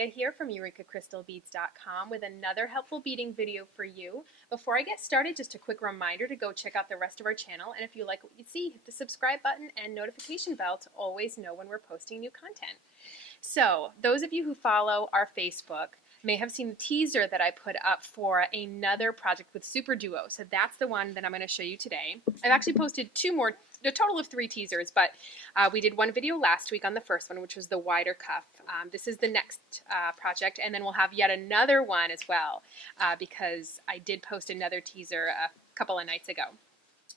Leah here from EurekaCrystalBeads.com with another helpful beading video for you. Before I get started, just a quick reminder to go check out the rest of our channel, and if you like what you see, hit the subscribe button and notification bell to always know when we're posting new content. So, those of you who follow our Facebook may have seen the teaser that I put up for another project with SuperDuo. So that's the one that I'm going to show you today. I've actually posted two more, a total of 3 teasers, but we did one video last week on the first one, which was the wider cuff. This is the next project, and then we'll have yet another one as well, because I did post another teaser a couple of nights ago.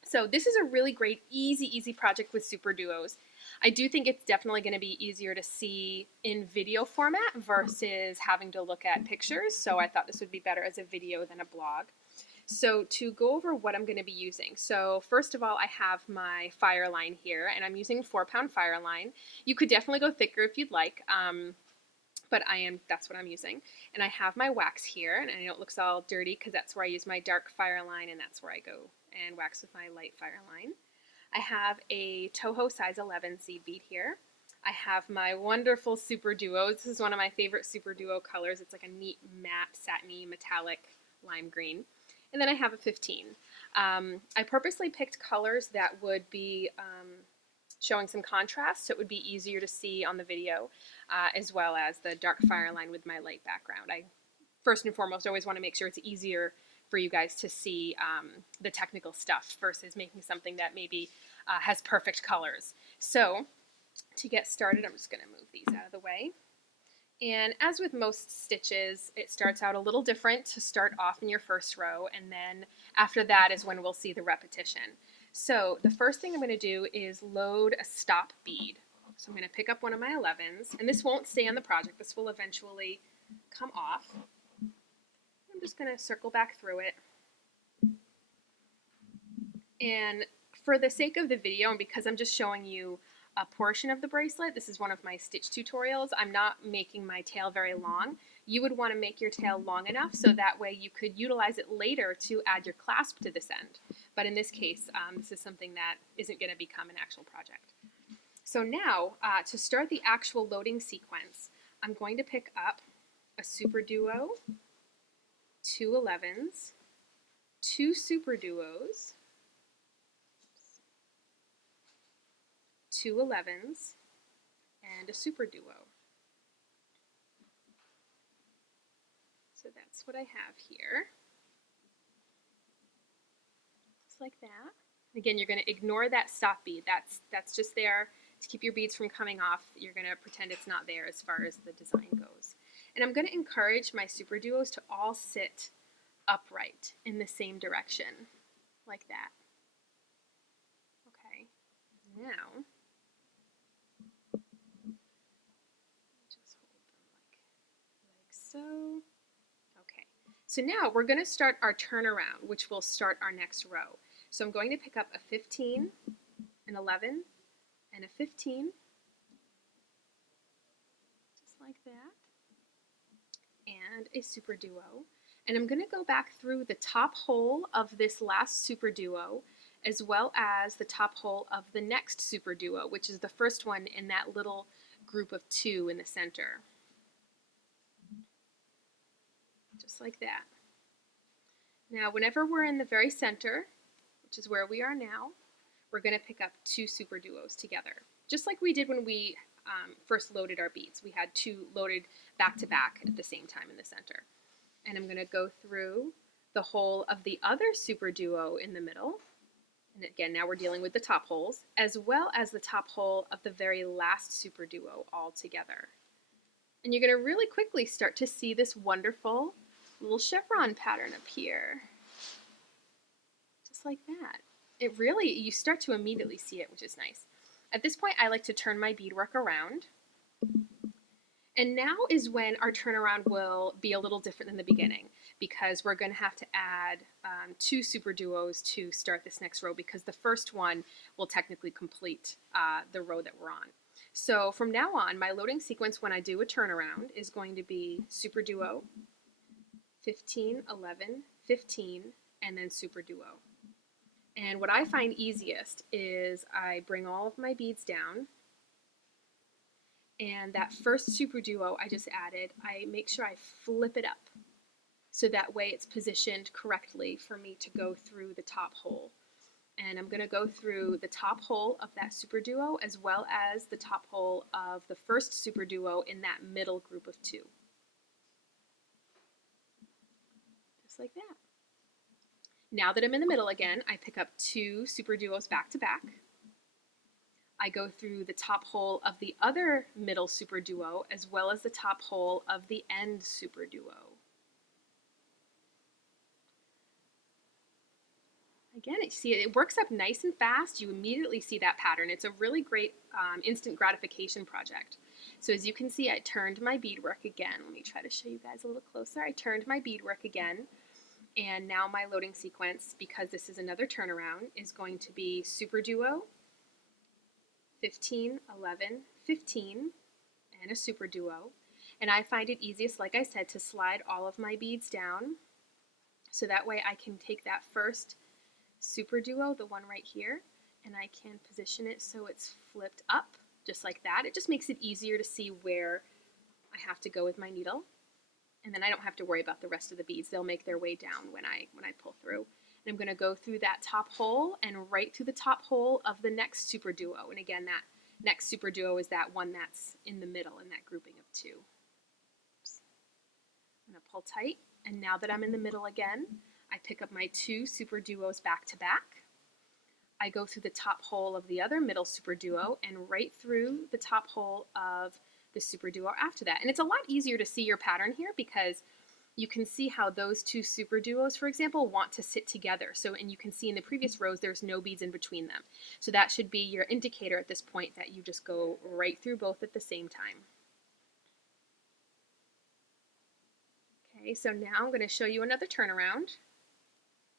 So this is a really great, easy project with SuperDuos. I do think it's definitely going to be easier to see in video format versus having to look at pictures, so I thought this would be better as a video than a blog. So to go over what I'm going to be using, so first of all, I have my FireLine here, and I'm using 4-pound FireLine. You could definitely go thicker if you'd like, but that's what I'm using. And I have my wax here, and I know it looks all dirty because that's where I use my dark FireLine, and that's where I go and wax with my light FireLine. I have a Toho size 11 seed bead here. I have my wonderful SuperDuos. This is one of my favorite SuperDuo colors. It's like a neat matte, satiny, metallic lime green. And then I have a 15. I purposely picked colors that would be showing some contrast, so it would be easier to see on the video, as well as the dark FireLine with my light background. I first and foremost always want to make sure it's easier for you guys to see the technical stuff versus making something that maybe has perfect colors. So to get started, I'm just going to move these out of the way. And as with most stitches, it starts out a little different to start off in your first row, and then after that is when we'll see the repetition. So the first thing I'm going to do is load a stop bead. So I'm going to pick up one of my 11s, and this won't stay on the project. This will eventually come off. I'm just going to circle back through it. And for the sake of the video, and because I'm just showing you a portion of the bracelet, this is one of my stitch tutorials, I'm not making my tail very long. You would want to make your tail long enough so that way you could utilize it later to add your clasp to this end. But in this case, this is something that isn't going to become an actual project. So now, to start the actual loading sequence, I'm going to pick up a SuperDuo, 2 11s, 2 SuperDuos, 2 11s, and a SuperDuo. So that's what I have here. Just like that. Again, you're going to ignore that stop bead. That's just there to keep your beads from coming off. You're going to pretend it's not there as far as the design goes. And I'm going to encourage my SuperDuos to all sit upright in the same direction, like that. Okay, now, just hold them like so. Okay, so now we're going to start our turnaround, which will start our next row. So I'm going to pick up a 15, an 11, and a 15, just like that, and a SuperDuo. And I'm going to go back through the top hole of this last SuperDuo as well as the top hole of the next SuperDuo, which is the first one in that little group of 2 in the center. Just like that. Now, whenever we're in the very center, which is where we are now, we're going to pick up 2 SuperDuos together. Just like we did when we first loaded our beads. We had 2 loaded back to back at the same time in the center. And I'm going to go through the hole of the other SuperDuo in the middle. And again, now we're dealing with the top holes, as well as the top hole of the very last SuperDuo all together. And you're going to really quickly start to see this wonderful little chevron pattern appear. Just like that. It really, you start to immediately see it, which is nice. At this point, I like to turn my beadwork around. And now is when our turnaround will be a little different than the beginning, because we're going to have to add 2 SuperDuos to start this next row, because the first one will technically complete the row that we're on. So from now on, my loading sequence when I do a turnaround is going to be SuperDuo, 15, 11, 15, and then SuperDuo. And what I find easiest is I bring all of my beads down, And that first SuperDuo I just added, I make sure I flip it up so that way it's positioned correctly for me to go through the top hole. And I'm going to go through the top hole of that SuperDuo as well as the top hole of the first SuperDuo in that middle group of two. Just like that. Now that I'm in the middle again, I pick up two SuperDuos back to back. I go through the top hole of the other middle SuperDuo as well as the top hole of the end SuperDuo. Again, you see it works up nice and fast. You immediately see that pattern. It's a really great instant gratification project. So as you can see, I turned my beadwork again. Let me try to show you guys a little closer. I turned my beadwork again, and now my loading sequence, because this is another turnaround, is going to be SuperDuo, 15, 11, 15, and a SuperDuo. And I find it easiest, like I said, to slide all of my beads down, so that way I can take that first SuperDuo, the one right here, and I can position it so it's flipped up, just like that. It just makes it easier to see where I have to go with my needle, and then I don't have to worry about the rest of the beads. They'll make their way down when I pull through. And I'm going to go through that top hole and right through the top hole of the next SuperDuo. And again, that next SuperDuo is that one that's in the middle in that grouping of two. Oops. I'm going to pull tight, and now that I'm in the middle again, I pick up my two SuperDuos back to back. I go through the top hole of the other middle SuperDuo and right through the top hole of the SuperDuo after that. And it's a lot easier to see your pattern here because you can see how those two SuperDuos, for example, want to sit together. So, and you can see in the previous rows there's no beads in between them. So that should be your indicator at this point that you just go right through both at the same time. Okay, so now I'm going to show you another turnaround.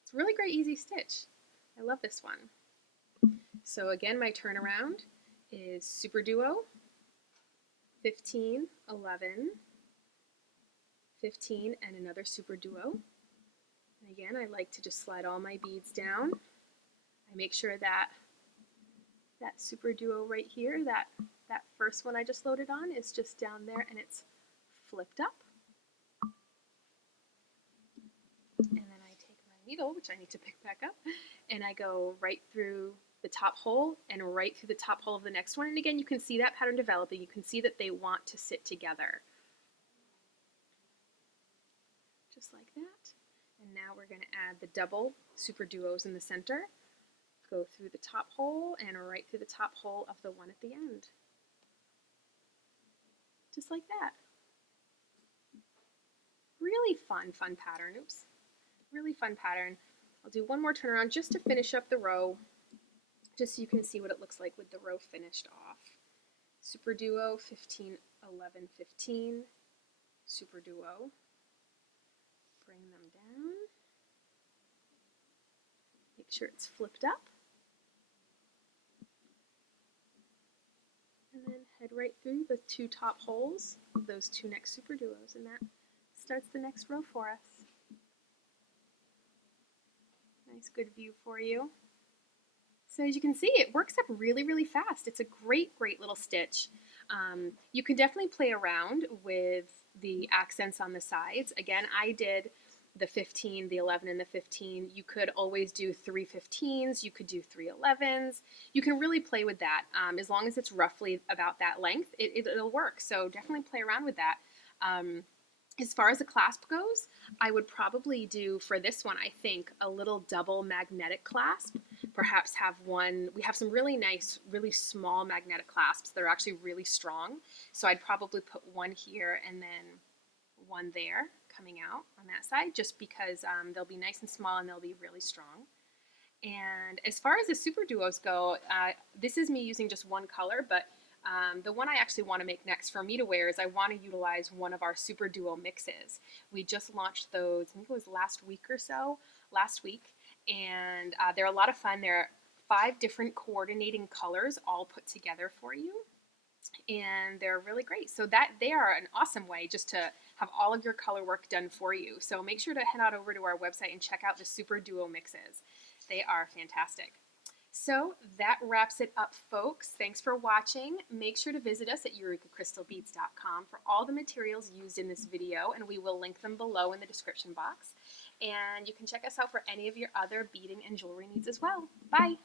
It's a really great easy stitch. I love this one. So again, my turnaround is SuperDuo, 15, 11, 15, and another SuperDuo. And again, I like to just slide all my beads down. I make sure that that SuperDuo right here, that first one I just loaded on, is just down there and it's flipped up. And then I take my needle, which I need to pick back up, and I go right through the top hole and right through the top hole of the next one. And again, you can see that pattern developing. You can see that they want to sit together. Just like that. And now we're going to add the double SuperDuos in the center. Go through the top hole and right through the top hole of the one at the end. Just like that. Really fun pattern. Oops. Really fun pattern. I'll do one more turnaround just to finish up the row, just so you can see what it looks like with the row finished off. SuperDuo, 15, 11, 15, SuperDuo. Bring them down. Make sure it's flipped up. And then head right through the two top holes of those two next SuperDuos, and that starts the next row for us. Nice good view for you. So as you can see, it works up really, really fast. It's a great little stitch. You can definitely play around with the accents on the sides. Again, I did the 15, the 11, and the 15. You could always do 3 15s. You could do 3 11s. You can really play with that. As long as it's roughly about that length, it'll work. So definitely play around with that. As far as the clasp goes, I would probably do, for this one, I think, a little double magnetic clasp. Perhaps have one, we have some really nice, really small magnetic clasps that are actually really strong. So I'd probably put one here and then one there coming out on that side, just because they'll be nice and small and they'll be really strong. And as far as the SuperDuos go, this is me using just one color, but the one I actually want to make next for me to wear is I want to utilize one of our SuperDuo mixes. We just launched those, I think it was last week, and they're a lot of fun. They're 5 different coordinating colors all put together for you, and they're really great. So that they are an awesome way just to have all of your color work done for you. So make sure to head out over to our website and check out the SuperDuo mixes. They are fantastic. So that wraps it up, folks. Thanks for watching. Make sure to visit us at EurekaCrystalBeads.com for all the materials used in this video, and we will link them below in the description box. And you can check us out for any of your other beading and jewelry needs as well. Bye!